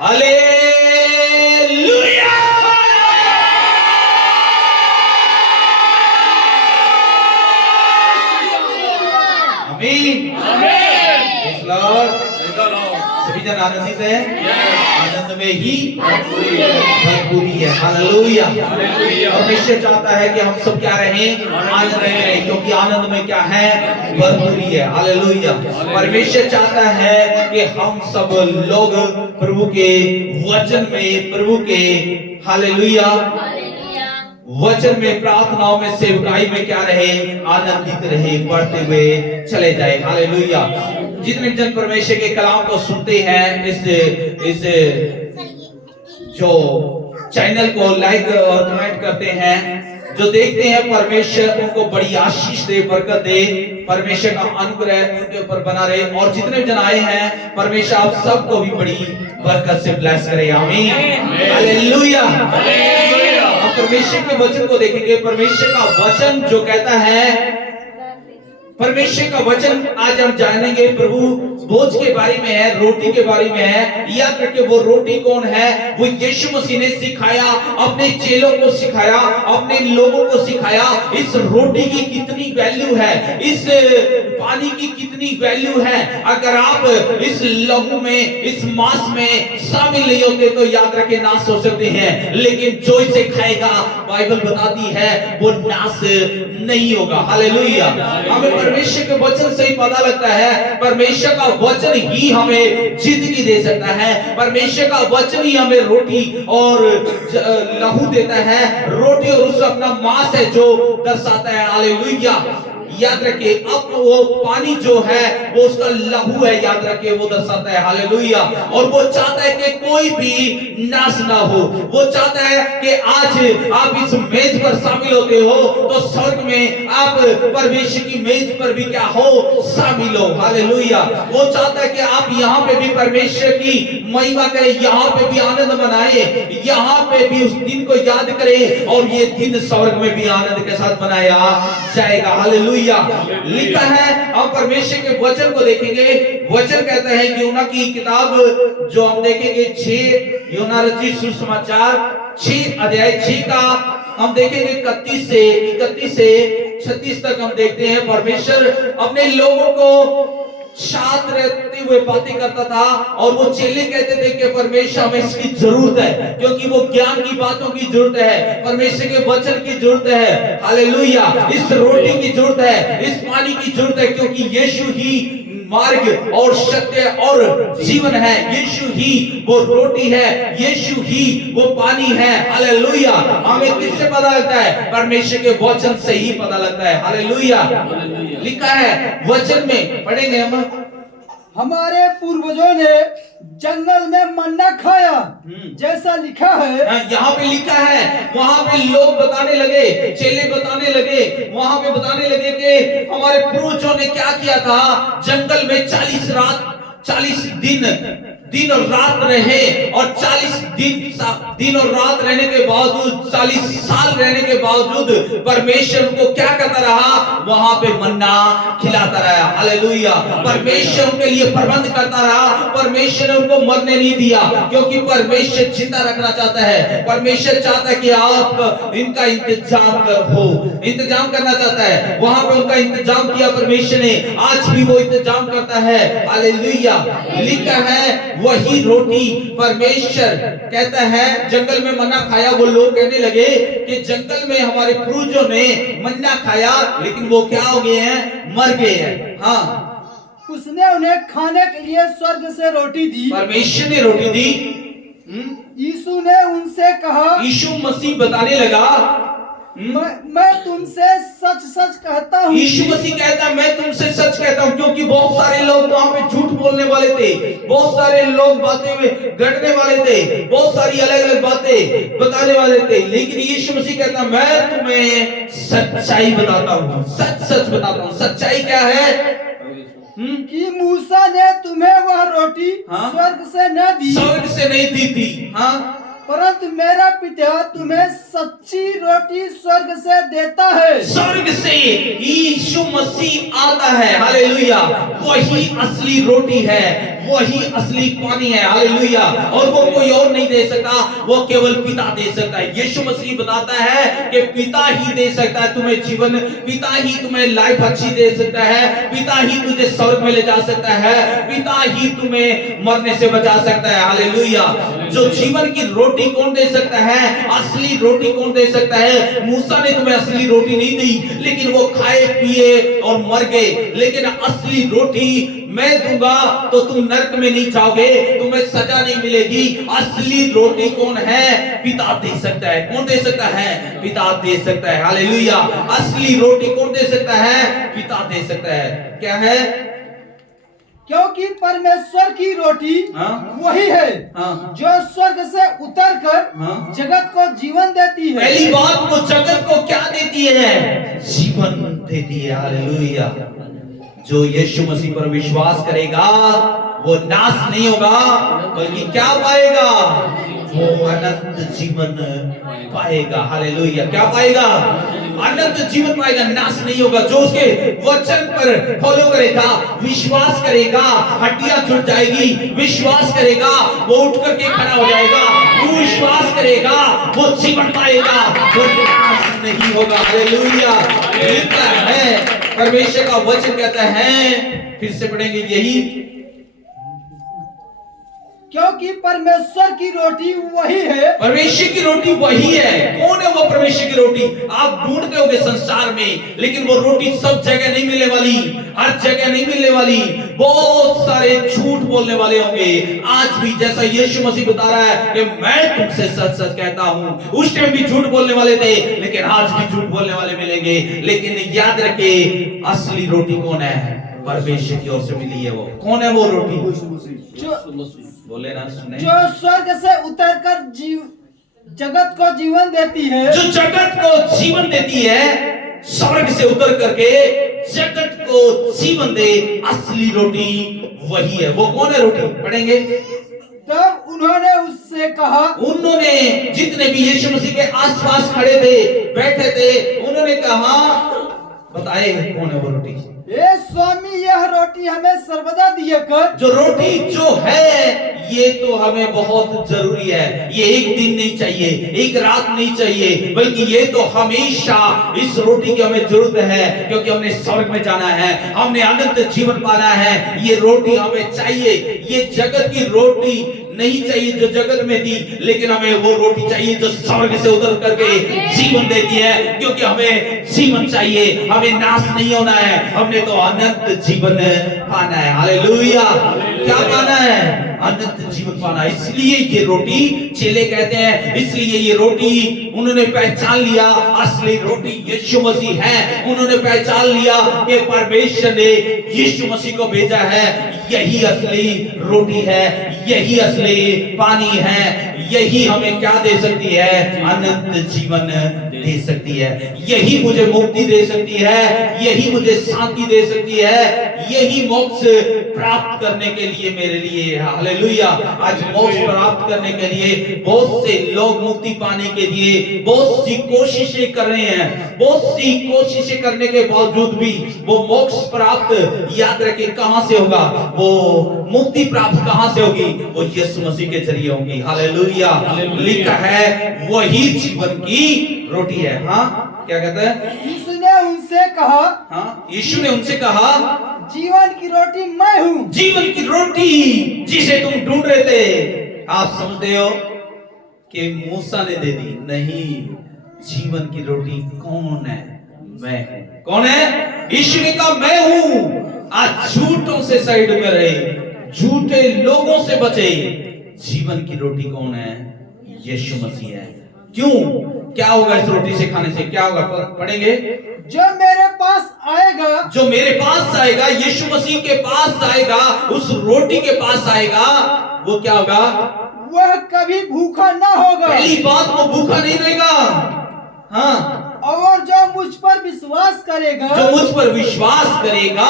Hallelujah. आमीन। Praise Lord. सभी जन आनंदित हैं? आनंद में ही भरपूरी है। हालेलुया। परमेश्वर चाहता है कि हम सब क्या रहें? आनंद में रहें, क्योंकि आनंद में क्या है? भरपूरी है। हालेलुया। परमेश्वर चाहता है कि हम सब लोग प्रभु के वचन में, प्रभु के हालेलुया वचन में, प्रार्थनाओं में, सेवकाई में क्या रहे? आनंदित रहे, बढ़ते हुए चले जाए। हालेलुया। जितने जन परमेश्वर के कलाम को सुनते हैं, इस जो चैनल को लाइक और कमेंट करते हैं, जो देखते हैं, परमेश्वर उनको बड़ी आशीष दे, बरकत दे, परमेश्वर का अनुग्रह उनके ऊपर बना रहे। और जितने जन आए हैं, परमेश्वर आप सबको भी बड़ी बरकत से ब्लेस करे। आमीन। हालेलुया। परमेश्वर के वचन को देखेंगे। परमेश्वर का वचन जो कहता है, परमेश्वर का वचन आज हम जानेंगे। प्रभु भोज के बारे में है, रोटी के बारे में है। याद रखिए, वो रोटी कौन है? वो यीशु मसीह ने सिखाया, अपने चेलों को सिखाया, अपने लोगों को सिखाया। इस रोटी की कितनी वैल्यू है, इस पानी की कितनी वैल्यू है। अगर आप इस लहू में, इस मांस में शामिल नहीं होते तो याद रखे नाश हो सकते हैं, लेकिन जो इसे खाएगा, बाइबल बताती है, वो नाश नहीं होगा। हालेलुया। हमें परमेश्वर के वचन से ही पता लगता है, परमेश्वर का वचन ही हमें जिंदगी दे सकता है। परमेश्वर का वचन ही हमें रोटी और लहू देता है। रोटी और उसका अपना मांस है जो दर्शाता है। हालेलुया। याद रखिए, अब वो पानी जो है वो उसका लहू है, याद रखिए, वो दर्शाता है। हालेलुया। और वो चाहता है कि कोई भी नाश ना हो। वो चाहता है कि आज आप इस मेज पर शामिल होते हो तो स्वर्ग में आप परमेश्वर की मेज पर भी क्या हो? शामिल हो। हालेलुया। वो चाहता है कि आप यहाँ पे भी परमेश्वर की महिमा करें, यहाँ पे भी आनंद मनाएं, यहाँ पे भी उस दिन को याद करें, और ये दिन स्वर्ग में भी आनंद के साथ मनाया जाएगा। हालेलुया। लिखा है, हम परमेश्वर के वचन को देखेंगे। वचन कहता है, यूना की किताब जो हम देखेंगे 6, यूना रचित सुसमाचार 6 अध्याय 6 का हम देखेंगे 31 से 36 तक हम देखते हैं। परमेश्वर अपने लोगों को साथ रहते हुए बातें करता था, और वो चेले कहते थे कि परमेश्वर हमें इसकी जरूरत है, क्योंकि वो ज्ञान की बातों की जरूरत है, परमेश्वर के वचन की जरूरत है। हालेलुया। इस रोटी की जरूरत है, इस पानी की जरूरत है, क्योंकि यीशु ही मार्ग और सत्य और जीवन है। यीशु ही वो रोटी है, यीशु ही वो पानी है। हालेलुया। हमें किससे पता लगता है? परमेश्वर के वचन से ही पता लगता है। हालेलुया। लिखा है वचन में, पढ़ेंगे हम, हमारे पूर्वजों ने जंगल में मन्ना खाया, जैसा लिखा है। यहाँ पे लिखा है। वहां पे लोग बताने लगे, चेले बताने लगे, वहां पे बताने लगे कि हमारे पूर्वजों ने क्या किया था? जंगल में 40 दिन और रात रहे, और 40 दिन और रात रहने के बावजूद, 40 साल रहने के बावजूद परमेश्वर उनको क्या करता रहा? वहां पे मन्ना खिलाता रहा। हालेलुया। परमेश्वर उनके लिए प्रबंध करता रहा। परमेश्वर ने उनको मरने नहीं दिया, क्योंकि परमेश्वर जिंदा रखना चाहता है। परमेश्वर चाहता है कि आप इनका इंतजाम करना चाहता है। वहां पे उनका इंतजाम किया परमेश्वर ने, आज भी वो इंतजाम करता है। हालेलुया। लिखा है, वही रोटी परमेश्वर कहता है, जंगल में मन्ना खाया। वो लोग कहने लगे कि जंगल में हमारे पूर्वजों ने मन्ना खाया, लेकिन वो क्या हो गए हैं? मर गए हैं। हाँ, उसने उन्हें खाने के लिए स्वर्ग से रोटी दी। परमेश्वर ने रोटी दी। यीशु ने उनसे कहा, यीशु मसीह बताने लगा, मैं तुमसे सच सच कहता हूँ। यीशु मसीह कहता है, मैं तुमसे सच कहता हूँ, क्योंकि बहुत सारे लोग वहां पे झूठ बोलने वाले थे, बहुत सारे लोग बातें में गढ़ने वाले थे, बहुत सारी अलग अलग बातें बताने वाले थे, लेकिन यीशु मसीह कहता है, मैं तुम्हें सच्चाई बताता हूँ, सच सच बताता हूँ। सच्चाई क्या है? कि मूसा ने तुम्हें वह रोटी स्वर्ग से नहीं दी थी। हाँ, परंतु मेरा पिता तुम्हें सच्ची रोटी स्वर्ग से देता है। स्वर्ग से यीशु मसीह आता है। हालेलुया। वही असली रोटी है, वही असली पानी है। हालेलुया। और वो कोई और नहीं दे सकता, वो केवल पिता दे सकता है। यीशु मसीह बताता है कि पिता ही दे सकता है तुम्हें जीवन, पिता ही तुम्हें लाइफ अच्छी दे सकता है, पिता ही तुझे स्वर्ग में ले जा सकता है, पिता ही तुम्हें मरने से बचा सकता है। हालेलुया। जो जीवन की रोटी कौन दे सकता है, असली रोटी कौन दे सकता है? मूसा ने तुम्हें असली रोटी नहीं दी, लेकिन वो खाए पिए और मर गए। लेकिन असली रोटी मैं दूंगा तो तुम नरक में नहीं जाओगे, तुम्हें सजा नहीं मिलेगी। असली रोटी कौन है? पिता दे सकता है। कौन दे सकता है? पिता दे सकता है। हालेलुया। असली रोटी कौन दे सकता है? पिता दे सकता है। क्या है? क्योंकि परमेश्वर की रोटी वही है जो स्वर्ग से उतरकर जगत को जीवन देती है। पहली बात, वो जगत को क्या देती है? जीवन देती है। हालेलुया। जो यीशु मसीह पर विश्वास करेगा वो नाश नहीं होगा, बल्कि क्या पाएगा? वो अनंत जीवन पाएगा। हालेलुया। क्या पाएगा? अनंत जीवन पाएगा, नाश नहीं होगा। जो उसके वचन पर फॉलो करेगा, विश्वास करेगा, हड्डियां जुड़ जाएगी। विश्वास करेगा, वो उठ करके खड़ा हो जाएगा। वो विश्वास करेगा, वो जीवन पाएगा, वो नाश नहीं होगा। हालेलुया। लिखा है, परमेश्वर का वचन कहता है, फिर से पढ़ेंगे यही, क्योंकि परमेश्वर की रोटी वही है। परमेश्वर की रोटी वही है। कौन है वो परमेश्वर की रोटी? आप ढूंढते होंगे संसार में, लेकिन वो रोटी सब जगह नहीं मिलने वाली, हर जगह नहीं मिलने वाली। बहुत सारे झूठ बोलने वाले होंगे आज भी, जैसा यीशु मसीह बता रहा है कि मैं तुमसे सच सच कहता हूं। उस टाइम भी झूठ बोलने वाले थे, लेकिन आज भी झूठ बोलने वाले मिलेंगे। लेकिन याद रखे, असली रोटी कौन है? परमेश्वर की ओर से मिली है। वो कौन है? वो रोटी बोले ना, सुने, जो स्वर्ग से उतरकर जगत को जीवन देती है। जो जगत को जीवन देती है, स्वर्ग से उतर करके जगत को जीवन दे, असली रोटी वही है। वो कौन है रोटी? पढ़ेंगे। तब उन्होंने उससे कहा, उन्होंने, जितने भी यीशु मसीह के आसपास खड़े थे, बैठे थे, उन्होंने कहा, बताए कौन है वो रोटी? हे स्वामी, यह रोटी हमें सर्वदा दिया कर। जो रोटी जो है ये तो हमें बहुत जरूरी है। ये एक दिन नहीं चाहिए, एक रात नहीं चाहिए, बल्कि ये तो हमेशा इस रोटी की हमें जरूरत है, क्योंकि हमने स्वर्ग में जाना है, हमने अनंत जीवन पाना है। ये रोटी हमें चाहिए। ये जगत की रोटी नहीं चाहिए जो जगत में थी, लेकिन हमें वो रोटी चाहिए जो स्वर्ग से उतर करके जीवन देती है, क्योंकि हमें जीवन चाहिए, हमें नाश नहीं होना है, हमने तो अनंत जीवन पाना है। हालेलुया। क्या पाना है? अनंत जीवन पाना। इसलिए ये रोटी, चेले कहते हैं, इसलिए ये रोटी उन्होंने पहचान लिया, असली रोटी यीशु मसीह है। उन्होंने पहचान लिया कि परमेश्वर ने यीशु मसीह को भेजा है, यही असली रोटी है, यही असली पानी है, यही हमें क्या दे सकती है? अनंत जीवन दे सकती है। यही मुझे मुक्ति दे सकती है, यही मुझे शांति दे सकती है, यही मोक्ष प्राप्त करने के लिए मेरे लिए। हालेलुया। आज मोक्ष प्राप्त करने के लिए बहुत से लोग मुक्ति पाने के लिए बहुत सी कोशिशें कर रहे हैं। बहुत सी कोशिशें करने के बावजूद भी वो मोक्ष प्राप्त, याद रखें, कहां से होगा? वो मुक्ति प्राप्त कहां से होगी? वो यीशु मसीह के जरिए होगी। हालेलुया। लिखा है, वही जीवन की रोटी है। हाँ, क्या कहता है? यीशु ने उनसे कहा, हाँ, यीशु ने उनसे कहा, जीवन की रोटी मैं हूँ। जीवन की रोटी जिसे तुम ढूंढ रहे थे। आप समझते हो कि मूसा ने दे दी? नहीं, जीवन की रोटी कौन है? मैं हूं। कौन है? यीशु ने कहा, मैं हूं। आज झूठों से साइड में रहे, झूठे लोगों से बचे। जीवन की रोटी कौन है? यीशु मसीह है। क्यों? क्या होगा इस रोटी से खाने से? क्या होगा? पढ़ेंगे। जो मेरे पास आएगा, जो मेरे पास आएगा, यीशु मसीह के पास आएगा, उस रोटी के पास आएगा, वो क्या होगा? वह कभी भूखा ना होगा। पहली बात, वो भूखा नहीं रहेगा। हाँ, और जो मुझ पर विश्वास करेगा, जो मुझ पर विश्वास करेगा,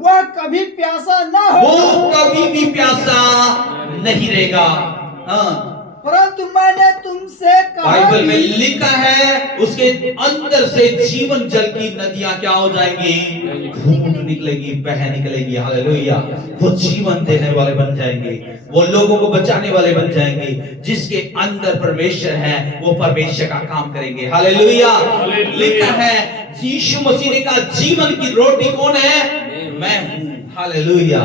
वह कभी प्यासा ना होगा। वो कभी भी प्यासा नहीं रहेगा। हाँ, परंतु मैंने तुमसे कहा बाइबल में कि लिखा है उसके अंदर से जीवन जल की नदियां क्या हो जाएंगी, फूट निकलेगी, बह निकलेगी। हालेलुया। वो जीवन देने वाले बन जाएंगे, वो लोगों को बचाने वाले बन जाएंगे। जिसके अंदर परमेश्वर है वो परमेश्वर का काम करेंगे। हालेलुया। लिखा है यीशु मसीह ने कहा जीवन की रोटी कौन है, मैं हूँ। हालेलुया।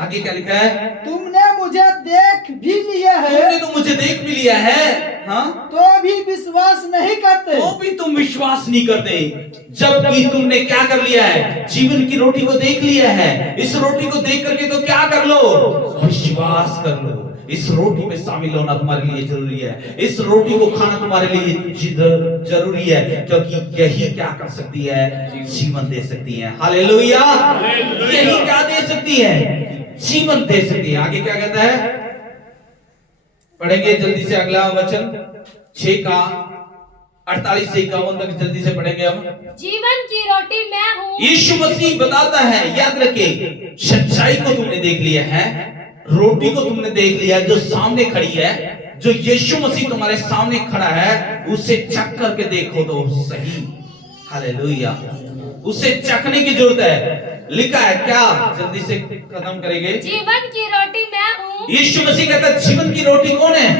आगे क्या लिखा है, तुमने मुझे देख भी लिया है, तुमने तो मुझे देख भी लिया है, हाँ, तो भी विश्वास नहीं करते। तो भी तुम विश्वास नहीं करते, जबकि तुमने क्या कर लिया है, जीवन की रोटी को देख लिया है। इस रोटी को देख करके तो क्या कर लो, विश्वास कर लो। इस रोटी में शामिल होना तुम्हारे लिए जरूरी है, इस रोटी को खाना तुम्हारे लिए जरूरी है, क्योंकि यही क्या कर सकती है, जीवन दे सकती है। हालेलुया। यही क्या दे सकती है, जीवन दे सकती है। आगे क्या कहता है, पढ़ेंगे जल्दी से अगला वचन 6 का 48 से 51 तक जल्दी से पढ़ेंगे हम। जीवन की रोटी मैं हूँ। यीशु मसीह बताता है, याद रखिए, सच्चाई को तुमने देख लिया है, रोटी को तुमने देख लिया है जो सामने खड़ी है, जो यीशु मसीह तुम्हारे सामने खड़ा है, उसे चख करके देखो तो सही। हालेलुया। उसे चखने की जरूरत है। लिखा है क्या, जल्दी से खत्म करेंगे। जीवन की रोटी मैं हूँ। यीशु मसीह कहता है जीवन की रोटी कौन है,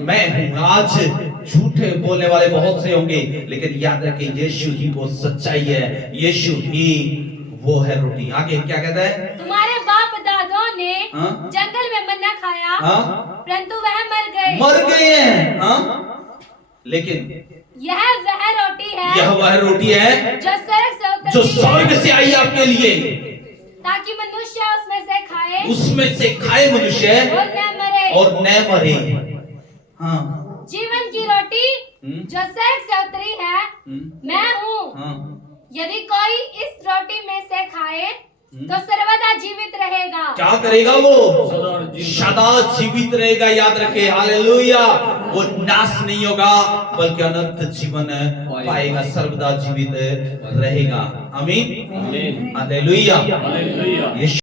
मैं हूँ। आज झूठे बोलने वाले बहुत से होंगे, लेकिन याद रखें यीशु ही वो सच्चाई है, यीशु ही वो है रोटी। आगे क्या कहता है, तुम्हारे बाप दादों ने हाँ? जंगल में मन्ना खाया, हाँ? परंतु वह मर गए हैं, हाँ? लेकिन यह वह रोटी है, यह वह रोटी है जो स्वर्ग से उतरी जो है, स्वर्ग से आई आपके लिए, ताकि मनुष्य उसमें से खाए, उसमें से खाए मनुष्य और न मरे। और न मरे। हाँ। जीवन की रोटी जो स्वर्ग से उतरी है मैं हूँ। हाँ। यदि कोई इस रोटी में से खाए तो सर्वदा जीवित रहेगा। क्या करेगा वो, सदा जीवित रहेगा। याद रखे। हालेलुया। वो नाश नहीं होगा बल्कि अनंत जीवन पाएगा, सर्वदा जीवित रहेगा। आमीन। हालेलुया।